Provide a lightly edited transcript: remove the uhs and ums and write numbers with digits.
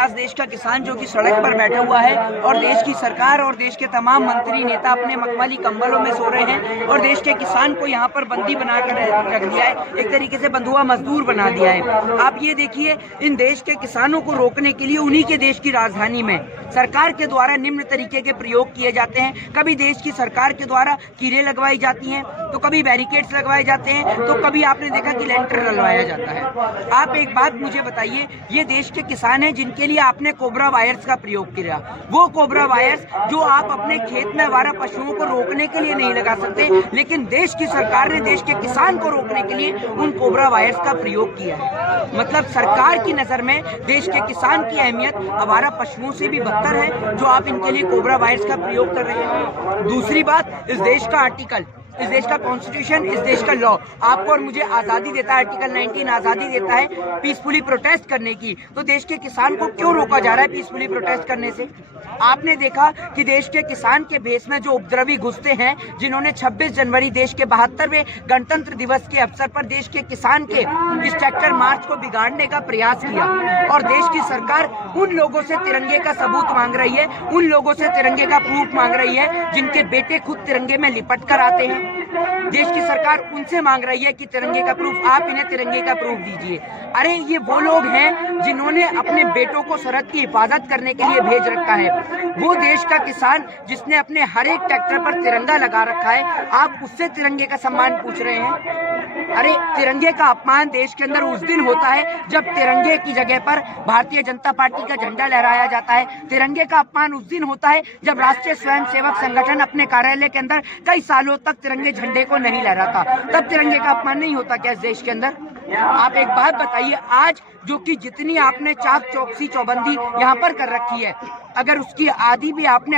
आज देश का किसान जो कि सड़क पर बैठा हुआ है और देश की सरकार और देश के तमाम मंत्री नेता अपने मखमली कंबलों में सो रहे हैं और देश के किसान को यहाँ पर बंदी बनाकर रख दिया है, एक तरीके से बंधुआ मजदूर बना दिया है। आप ये देखिए, इन देश के किसानों को रोकने के लिए उन्हीं के देश की राजधानी में सरकार के द्वारा निम्न तरीके के प्रयोग किए जाते हैं। कभी देश की सरकार के द्वारा कीरें लगवाई जाती हैं, तो कभी बैरिकेड्स लगवाए जाते हैं, तो कभी आपने देखा कि लेंटर डलवाया जाता है। आप एक बात मुझे बताइए, ये देश के किसान हैं जिनके लिए आपने कोबरा वायर्स का प्रयोग किया, वो कोबरा वायर्स जो आप अपने खेत में आवारा पशुओं को रोकने के लिए नहीं लगा सकते, लेकिन देश की सरकार ने देश के किसान को रोकने के लिए उन कोबरा वायर्स का प्रयोग किया है। मतलब सरकार की नजर में देश के किसान की अहमियत आवारा पशुओं से भी बदतर है, जो आप इनके लिए कोबरा वायर्स का प्रयोग कर रहे हैं। दूसरी बात, इस देश का आर्टिकल, इस देश का कॉन्स्टिट्यूशन, इस देश का लॉ आपको और मुझे आजादी देता है। आर्टिकल 19 आजादी देता है पीसफुली प्रोटेस्ट करने की, तो देश के किसान को क्यों रोका जा रहा है पीसफुली प्रोटेस्ट करने से? आपने देखा कि देश के किसान के भेष में जो उपद्रवी घुसते हैं, जिन्होंने 26 जनवरी देश के 72वें गणतंत्र दिवस के अवसर पर देश के किसान के इस ट्रैक्टर मार्च को बिगाड़ने का प्रयास किया, और देश की सरकार उन लोगों से तिरंगे का सबूत मांग रही है, उन लोगों से तिरंगे का प्रूफ मांग रही है जिनके बेटे खुद तिरंगे में लिपट कर आते हैं। देश की सरकार उनसे मांग रही है कि तिरंगे का प्रूफ, आप इन्हें तिरंगे का प्रूफ दीजिए। अरे ये वो लोग हैं जिन्होंने अपने बेटों को सरहद की हिफाजत करने के लिए भेज रखा है। वो देश का किसान जिसने अपने हर एक ट्रैक्टर पर तिरंगा लगा रखा है, आप उससे तिरंगे का सम्मान पूछ रहे हैं? अरे तिरंगे का अपमान देश के अंदर उस दिन होता है जब तिरंगे की जगह पर भारतीय जनता पार्टी का झंडा लहराया जाता है। तिरंगे का अपमान उस दिन होता है जब राष्ट्रीय स्वयंसेवक संगठन अपने कार्यालय के अंदर कई सालों तक तिरंगे झंडे को नहीं लहराता, तब तिरंगे का अपमान नहीं होता क्या इस देश के अंदर? आप एक बात बताइए, आज जो कि जितनी आपने चाक चौकसी चौबंदी यहाँ पर कर रखी है, अगर उसकी आधी भी आपने